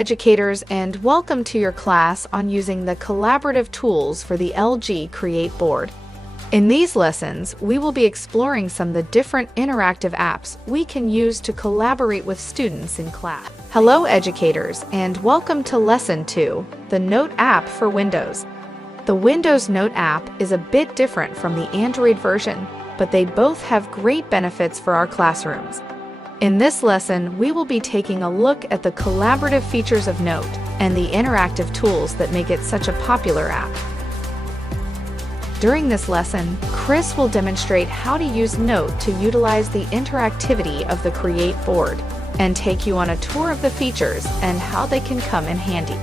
educators, and welcome to your class on using the collaborative tools for the LG CreateBoard. In these lessons, we will be exploring some of the different interactive apps we can use to collaborate with students in class. Hello educators, and welcome to Lesson 2, the Note app for Windows. The Windows Note app is a bit different from the Android version, but they both have great benefits for our classrooms. In this lesson, we will be taking a look at the collaborative features of Note and the interactive tools that make it such a popular app. During this lesson, Chris will demonstrate how to use Note to utilize the interactivity of the CreateBoard and take you on a tour of the features and how they can come in handy.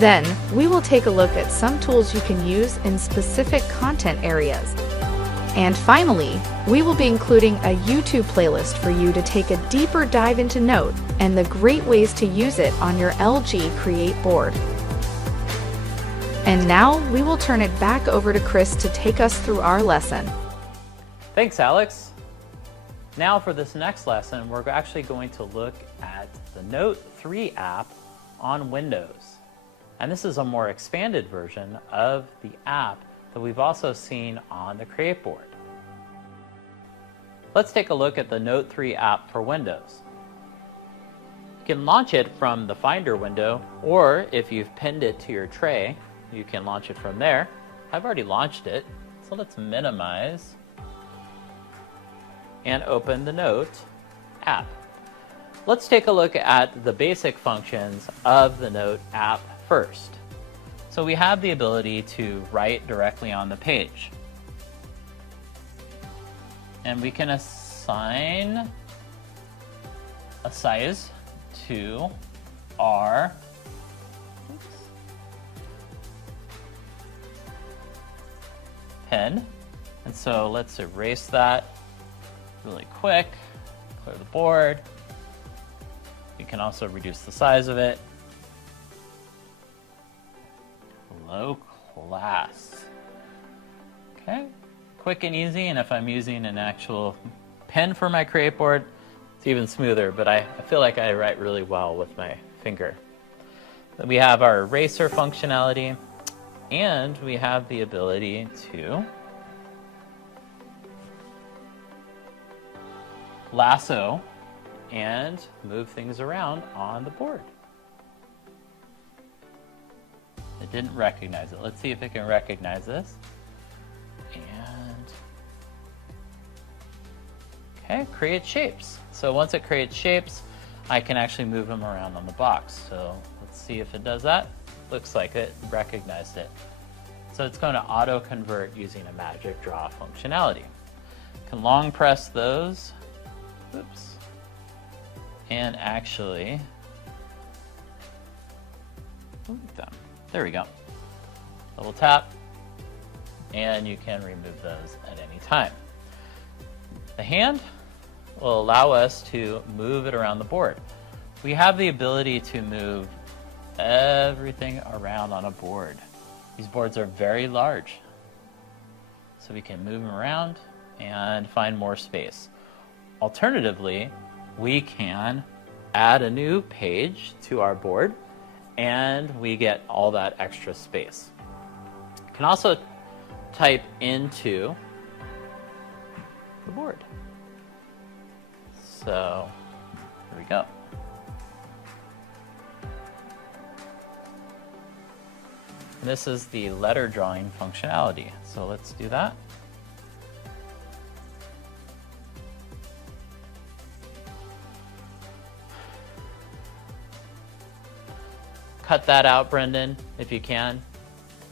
Then, we will take a look at some tools you can use in specific content areas. And finally, we will be including a YouTube playlist for you to take a deeper dive into Note and the great ways to use it on your LG CreateBoard. And now, we will turn it back over to Chris to take us through our lesson. Thanks, Alex. Now for this next lesson, we're actually going to look at the Note 3 app on Windows. And this is a more expanded version of the app that we've also seen on the CreateBoard. Let's take a look at the Note 3 app for Windows. You can launch it from the Finder window, or if you've pinned it to your tray, you can launch it from there. I've already launched it, so let's minimize and open the Note app. Let's take a look at the basic functions of the Note app first. So we have the ability to write directly on the page. And we can assign a size to our pen. And so let's erase that really quick, clear the board. We can also reduce the size of it. Low class. Okay, quick and easy, and if I'm using an actual pen for my CreateBoard, it's even smoother, but I feel like I write really well with my finger. Then we have our eraser functionality, and we have the ability to lasso and move things around on the board. It didn't recognize it. Let's see if it can recognize this. And okay, create shapes. So once it creates shapes, I can actually move them around on the box. So let's see if it does that. Looks like it recognized it. So it's going to auto convert using a magic draw functionality. Can long press those. Oops. And actually move them. There we go. Double tap, and you can remove those at any time. The hand will allow us to move it around the board. We have the ability to move everything around on a board. These boards are very large, so we can move them around and find more space. Alternatively, we can add a new page to our board, and we get all that extra space. You can also type into the board. So here we go. And this is the letter drawing functionality. So let's do that. Cut that out, Brendan, if you can,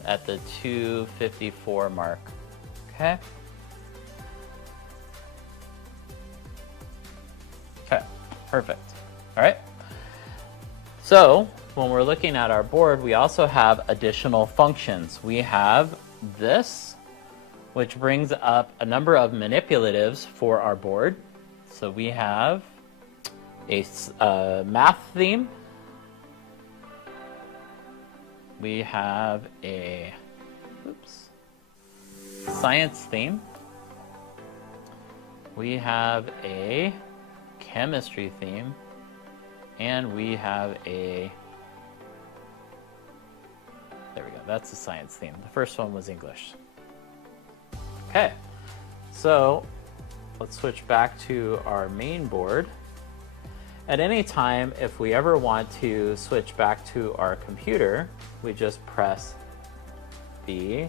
at the 254 mark. Okay? Okay, perfect. All right. So when we're looking at our board, we also have additional functions. We have this, which brings up a number of manipulatives for our board. So we have a math theme. We have a science theme. We have a chemistry theme. And we have a There we go. That's the science theme. The first one was English. Okay, so let's switch back to our main board. At any time, if we ever want to switch back to our computer, we just press the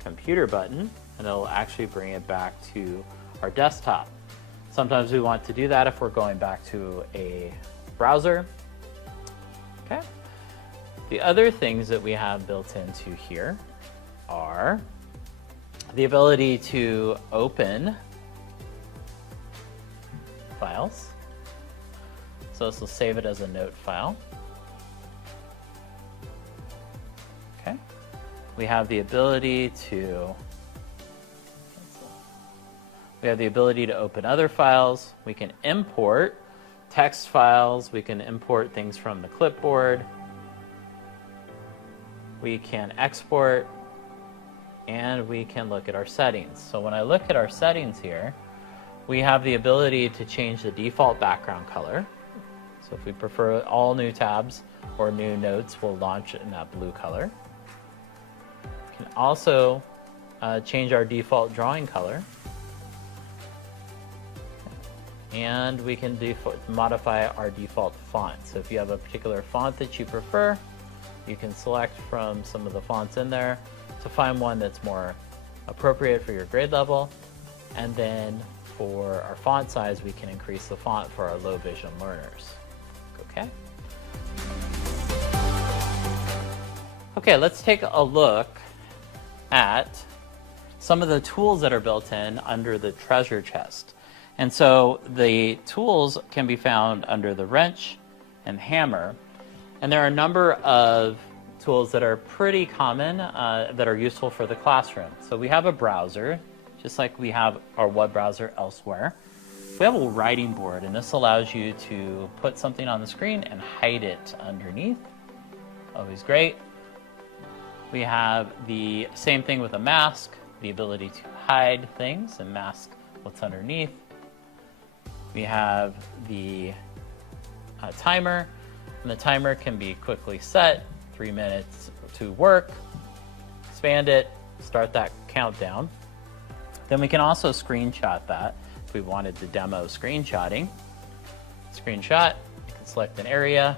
computer button and it'll actually bring it back to our desktop. Sometimes we want to do that if we're going back to a browser. Okay. The other things that we have built into here are the ability to open files. So this will save it as a note file. Okay. We have the ability to open other files. We can import text files. We can import things from the clipboard. We can export, and we can look at our settings. So when I look at our settings here, we have the ability to change the default background color. So if we prefer all new tabs or new notes, we'll launch it in that blue color. We can also change our default drawing color. And we can modify our default font. So if you have a particular font that you prefer, you can select from some of the fonts in there to find one that's more appropriate for your grade level. And then for our font size, we can increase the font for our low vision learners. Okay. Okay, let's take a look at some of the tools that are built in under the treasure chest. And so the tools can be found under the wrench and hammer. And there are a number of tools that are pretty common that are useful for the classroom. So we have a browser, just like we have our web browser elsewhere. We have a writing board, and this allows you to put something on the screen and hide it underneath. Always great. We have the same thing with a mask, the ability to hide things and mask what's underneath. We have the timer, and the timer can be quickly set, 3 minutes to work, expand it, start that countdown. Then we can also screenshot that if we wanted to demo screenshotting. Screenshot, you can select an area.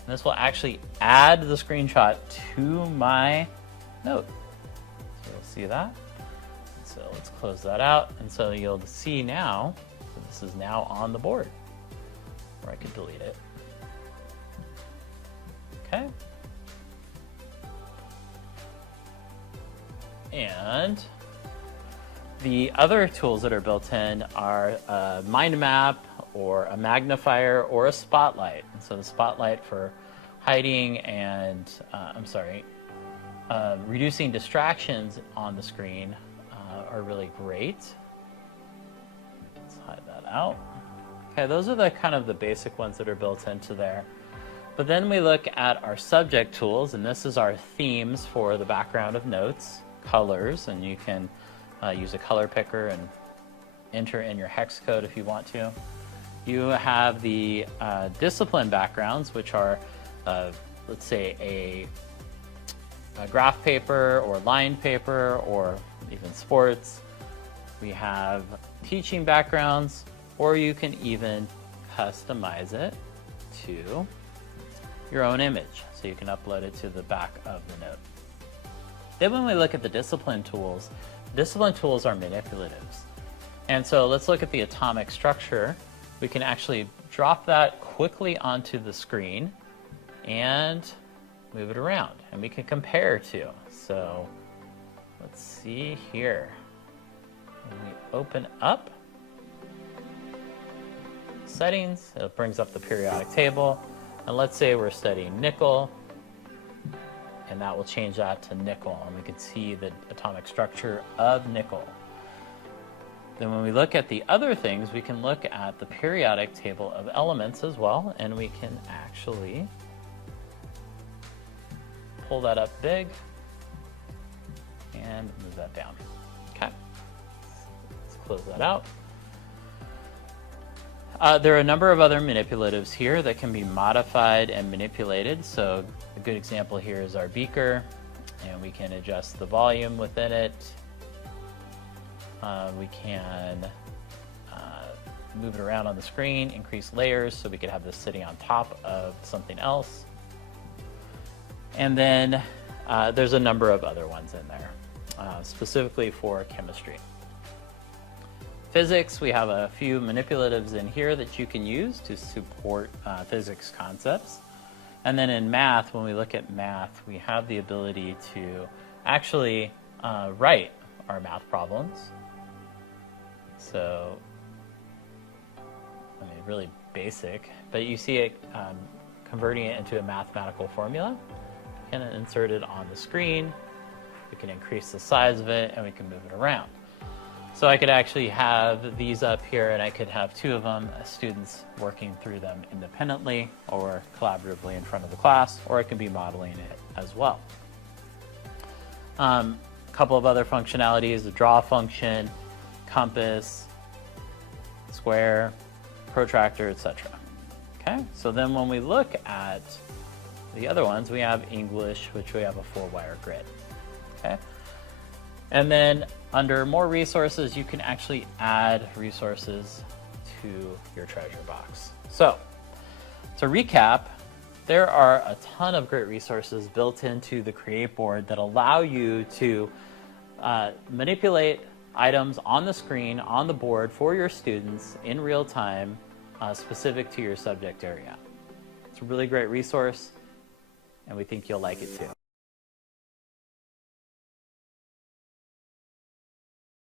And this will actually add the screenshot to my note. So you'll see that. So let's close that out. And so you'll see now that this is now on the board, or I could delete it. Okay. And the other tools that are built in are a mind map or a magnifier or a spotlight. And so the spotlight for hiding and, reducing distractions on the screen are really great. Let's hide that out. Okay, those are the kind of the basic ones that are built into there. But then we look at our subject tools, and this is our themes for the background of notes, colors, and you can use a color picker and enter in your hex code if you want to. You have the discipline backgrounds, which are, let's say, a graph paper or lined paper or even sports. We have teaching backgrounds, or you can even customize it to your own image. So you can upload it to the back of the note. Then when we look at the discipline tools are manipulatives. And so let's look at the atomic structure. We can actually drop that quickly onto the screen and move it around, and we can compare to. So let's see here. When we open up settings, it brings up the periodic table. And let's say we're studying nickel, and that will change that to nickel, and we can see the atomic structure of nickel. Then when we look at the other things, we can look at the periodic table of elements as well, and we can actually pull that up big and move that down. Okay, let's close that out. There are a number of other manipulatives here that can be modified and manipulated. So a good example here is our beaker, and we can adjust the volume within it. We can move it around on the screen, increase layers, so we could have this sitting on top of something else. And then there's a number of other ones in there, specifically for chemistry. Physics, we have a few manipulatives in here that you can use to support physics concepts. And then in math, when we look at math, we have the ability to actually write our math problems. So, I mean, really basic, but you see it converting it into a mathematical formula. You can insert it on the screen, we can increase the size of it, and we can move it around. So I could actually have these up here, and I could have two of them as students working through them independently or collaboratively in front of the class, or I can be modeling it as well. A couple of other functionalities, the draw function, compass, square, protractor, etc. Okay, so then when we look at the other ones, we have English, which we have a 4-wire grid. Okay, and then under more resources, you can actually add resources to your treasure box. So to recap, there are a ton of great resources built into the CreateBoard that allow you to manipulate items on the screen, on the board for your students in real time, specific to your subject area. It's a really great resource, and we think you'll like it too.